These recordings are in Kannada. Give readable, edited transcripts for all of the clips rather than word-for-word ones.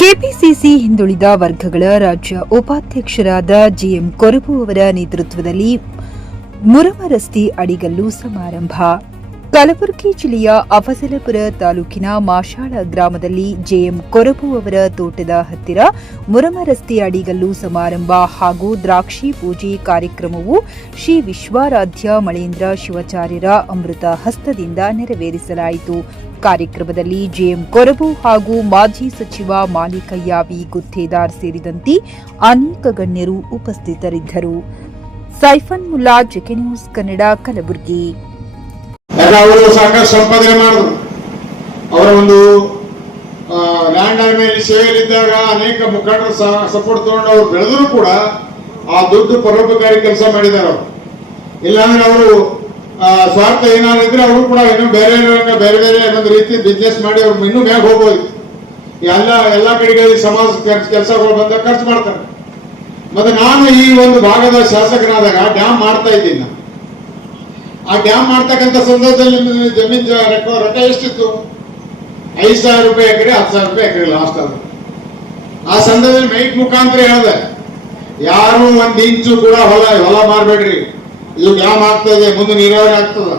ಕೆಪಿಸಿಸಿ ಹಿಂದುಳಿದ ವರ್ಗಗಳ ರಾಜ್ಯ ಉಪಾಧ್ಯಕ್ಷರಾದ ಜಿಎಂ ಕೊರಬು ಅವರ ನೇತೃತ್ವದಲ್ಲಿ ಮುರಮರಸ್ತಿ ಅಡಿಗಲ್ಲು ಸಮಾರಂಭ. ಕಲಬುರಗಿ ಜಿಲ್ಲೆಯ ಅಫಜಲಪುರ ತಾಲೂಕಿನ ಮಾಶಾಳ ಗ್ರಾಮದಲ್ಲಿ ಜೆಎಂ ಕೊರಬು ಅವರ ತೋಟದ ಹತ್ತಿರ ಮುರಮರಸ್ತಿ ಅಡಿಗಲ್ಲು ಸಮಾರಂಭ ಹಾಗೂ ದ್ರಾಕ್ಷಿ ಪೂಜೆ ಕಾರ್ಯಕ್ರಮವು ಶ್ರೀ ವಿಶ್ವಾರಾಧ್ಯ ಮಳೇಂದ್ರ ಶಿವಾಚಾರ್ಯರ ಅಮೃತ ಹಸ್ತದಿಂದ ನೆರವೇರಿಸಲಾಯಿತು. ಕಾರ್ಯಕ್ರಮದಲ್ಲಿ ಜೆಎಂ ಕೊರಬು ಹಾಗೂ ಮಾಜಿ ಸಚಿವ ಮಾಲಿಕಯ್ಯ ವಿ ಗುತ್ತೇದಾರ್ ಸೇರಿದಂತೆ ಅನೇಕ ಗಣ್ಯರು ಉಪಸ್ಥಿತರಿದ್ದರು. Siphon Mulla, JK news Kannada, Kalaburagi. ಅವರು ಸಾಕಷ್ಟು ಸಂಪಾದನೆ ಮಾಡಿದ್ರು. ಅವರ ಒಂದು ಲ್ಯಾಂಡ್ ಆರ್ಮಿಯಲ್ಲಿ ಸೇವೆಯಲ್ಲಿದ್ದಾಗ ಅನೇಕ ಮುಖಂಡರು ಸಪೋರ್ಟ್ ತಗೊಂಡು ಅವರು ಬೆಳೆದರೂ ಕೂಡ ಆ ದುಡ್ಡು ಪರೋಪಕಾರಿ ಕೆಲಸ ಮಾಡಿದ್ದಾರೆ. ಅವರು ಇಲ್ಲಾಂದ್ರೆ ಅವರು ಸ್ವಾರ್ಥ ಏನಾದ್ರೆ ಅವರು ಕೂಡ ಇನ್ನೂ ಬೇರೆ ಬೇರೆ ಒಂದು ರೀತಿ ಬಿಸ್ನೆಸ್ ಮಾಡಿ ಅವ್ರು ಇನ್ನೂ ಮ್ಯಾಗ ಹೋಗ್ಬೋದು. ಎಲ್ಲ ಕಡೆಗಳಲ್ಲಿ ಸಮಾಜ ಕೆಲಸಗಳು ಬಂದಾಗ ಖರ್ಚು ಮಾಡ್ತಾರೆ. ಮತ್ತೆ ನಾನು ಈ ಒಂದು ಭಾಗದ ಶಾಸಕನಾದಾಗ ಡ್ಯಾಮ್ ಮಾಡ್ತಾ ಇದ್ದೀನಿ. ಆ ಡ್ಯಾಮ್ ಮಾಡ್ತಕ್ಕಂಥ ಸಂದರ್ಭದಲ್ಲಿ ಜಮೀನ್ ರೊಕ್ಕ ಎಷ್ಟಿತ್ತು? 5,000 ರೂಪಾಯಿ ಎಕರೆ, 10,000 ರೂಪಾಯಿ ಎಕರೆ ಲಾಸ್ಟ್ ಅದು. ಆ ಸಂದರ್ಭದಲ್ಲಿ ಮೈಕ್ ಮುಖಾಂತರ ಹೇಳಿದೆ, ಯಾರು ಒಂದ್ ಇಂಚು ಕೂಡ ಹೊಲ ಮಾರ್ಬೇಡ್ರಿ, ಇದು ಡ್ಯಾಮ್ ಆಗ್ತಾ ಇದೆ, ಮುಂದೆ ನೀರಾವರಿ ಆಗ್ತದ,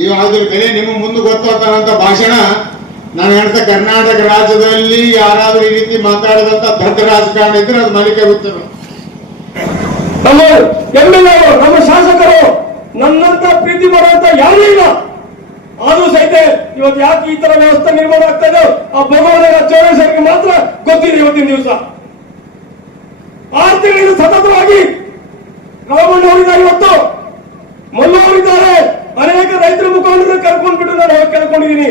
ಈಗ ಅದ್ರ ಬೆಲೆ ನಿಮ್ಗೆ ಮುಂದೆ ಗೊತ್ತಾಗ್ತಾರಂತ ಭಾಷಣ ನಾನು ಹೇಳ್ತಾ. ಕರ್ನಾಟಕ ರಾಜ್ಯದಲ್ಲಿ ಯಾರಾದ್ರೂ ಈ ರೀತಿ ಮಾತಾಡಿದಂತ ದೊಡ್ಡ ರಾಜಕಾರಣ ಇದ್ರೆ ಅದು ಮಾಲಿಕೆ ಗೊತ್ತಿಲ್ಲ. ನಮ್ಮ MLA ನಮ್ಮ ಶಾಸಕರು ನನ್ನಂತ ಪ್ರೀತಿ ಮಾಡುವಂತ ಯಾರೂ ಇಲ್ಲ. ಆದ್ರೂ ಸಹಿತ ಇವತ್ತು ಯಾಕೆ ಈ ತರ ವ್ಯವಸ್ಥೆ ನಿರ್ಮಾಣ ಆಗ್ತಾ ಇದೆ ಆ ಭಗವಾನ ಚೌಡೇಶ್ವರಿಗೆ ಮಾತ್ರ ಗೊತ್ತಿದೆ. ಇವತ್ತಿನ ದಿವಸ 6 ತಿಂಗಳಿಂದ ಸತತವಾಗಿ ರಾಮಣ್ಣವರಿದ್ದಾರೆ, ಇವತ್ತು ಮಲ್ಲವರಿದ್ದಾರೆ, ಅನೇಕ ರೈತರ ಮುಖಂಡರನ್ನು ಕರ್ಕೊಂಡ್ಬಿಟ್ಟು ನಾನು ಕೇಳ್ಕೊಂಡಿದ್ದೀನಿ.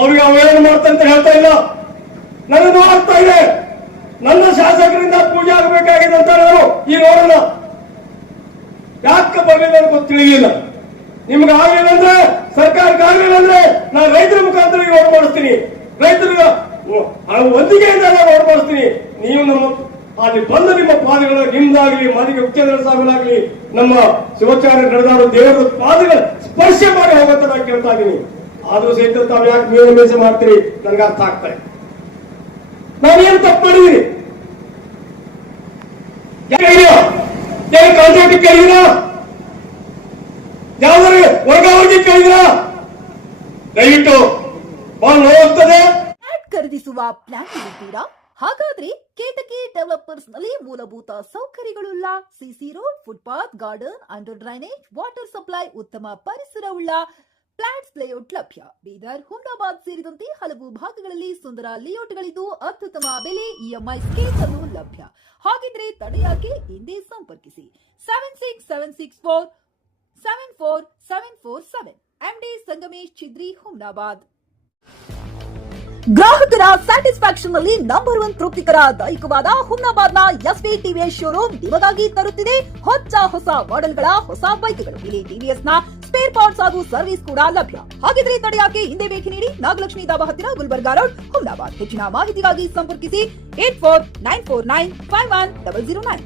ಅವ್ರಿಗೆ ಅವೇನು ಮಾಡ್ತಾ ಅಂತ ಹೇಳ್ತಾ ಇಲ್ಲ, ನನಗೆ ಆಗ್ತಾ ಇದೆ. ನನ್ನ ಶಾಸಕರಿಂದ ಪೂಜೆ ಆಗಬೇಕಾಗಿದೆ ಅಂತ ನಾನು ಈ ನೋಡೋಣ ಯಾಕೆ ಬರಲಿಲ್ಲ ಅಂತ ಗೊತ್ತಿಳಿಲಿಲ್ಲ. ನಿಮ್ಗೆ ಆಗಲಿಲ್ಲ ಅಂದ್ರೆ, ಸರ್ಕಾರಕ್ಕೆ ಆಗಲಿಲ್ಲ ಅಂದ್ರೆ ನಾನು ರೈತರ ಮುಖಾಂತರ ಓಟ್ ಮಾಡಿಸ್ತೀನಿ, ರೈತರಿಗೆ ಒಂದಿಗೆಯಿಂದ ಓಟ್ ಮಾಡಿಸ್ತೀನಿ. ನೀವು ನಮ್ಮ ಅಲ್ಲಿ ಬಂದ ನಿಮ್ಮ ಪಾದಗಳು ನಿಮ್ದಾಗ್ಲಿ, ಮಾದಿಗೆ ಉಚ್ಚೇಂದ್ರ ಸಾಹೇಬರಾಗ್ಲಿ, ನಮ್ಮ ಶಿವಾಚಾರ್ಯ ನಡೆದಾರು ದೇವರ ಪಾದಗಳ ಸ್ಪರ್ಶ ಮಾಡಿ ಹೋಗಂತ ನಾನು ಕೇಳ್ತಾ ಇದ್ದೀನಿ. ಆದ್ರೂ ಸಹಿತ ತಾವು ಯಾಕೆ ನೀವು ಮೇಸೆ ಮಾಡ್ತೀರಿ ನನ್ಗೆ ಅರ್ಥ ಆಗ್ತಾ ಇದೆ. ನಾವೇನು ತಪ್ಪು ಮಾಡಿದೀನಿ? ಕಾಂಟ್ರಾಕ್ಟ್ ಕೇಳಿದ್ರ, ಯಾವ್ದಾರು ವರ್ಗಾವಣೆ ಕೇಳಿದ್ರ, ದಯವಿಟ್ಟು ಬಹಳ ನೋವಾಗ್ತದೆ. ಖರೀದಿಸುವ ಪ್ಲಾನ್ ಇದ್ದೀರಾ? ಹಾಗಾದ್ರೆ ಕೇತಕಿ ಡೆವಲಪರ್ಸ್ ನಲ್ಲಿ ಮೂಲಭೂತ ಸೌಕರ್ಯಗಳುಳ್ಳ CC road, footpath, garden, under drainage, water supply, ಉತ್ತಮ ಪರಿಸರವುಳ್ಳ ಫ್ಲಾಟ್ಸ್ ಲೇಔಟ್ ಲಭ್ಯ. ಬೀದರ್, ಹುಮ್ನಾಬಾದ್ ಸೇರಿದಂತೆ ಹಲವು ಭಾಗಗಳಲ್ಲಿ ಸುಂದರ ಲೇಔಟ್ಗಳಿದ್ದು ಅತ್ಯುತ್ತಮ ಬೆಲೆ, ಇಎಂಐ ಸ್ಕೀಮ್ಸ್ ಅನ್ನು ಲಭ್ಯ. ಹಾಗಿದ್ರೆ ತಡೆಯಾಕೆ ಹಿಂದೆ ಸಂಪರ್ಕಿಸಿ 7676474747 MD ಸಂಗಮೇಶ್ ಚಿದ್ರಿ, ಹುಮ್ನಾಬಾದ್. ಗ್ರಾಹಕರ ಸ್ಯಾಟಿಸ್ಫ್ಯಾಕ್ಷನ್ ನಲ್ಲಿ ನಂಬರ್ 1 ತೃಪ್ತಿಕರ ದೈಹಿಕವಾದ ಹುಮ್ನಾಬಾದ್ನ ಎಸ್ವಿ ಟಿವಿಎಸ್ ಶೋರೂಮ್ ನಿಮಗಾಗಿ ತರುತ್ತಿದೆ ಹೊಸ ಮಾಡೆಲ್ಗಳ ಹೊಸ ಬೈಕ್ಗಳು. ಇಲ್ಲಿ ಟಿವಿಎಸ್ ನ ಸ್ಪೇರ್ ಪಾರ್ಟ್ಸ್ ಹಾಗೂ ಸರ್ವಿಸ್ ಕೂಡ ಲಭ್ಯ. ಹಾಗಿದ್ರೆ ತಡೆಯಾಕೆ ಹಿಂದೆ ಭೇಟಿ ನೀಡಿ ನಾಗಲಕ್ಷ್ಮಿ ಧಾಬಾ ಹತ್ತಿರ, ಗುಲ್ಬರ್ಗಾ ರೋಡ್, ಹುಮ್ನಾಬಾದ್. ಹೆಚ್ಚಿನ ಮಾಹಿತಿಗಾಗಿ ಸಂಪರ್ಕಿಸಿ 8494951009.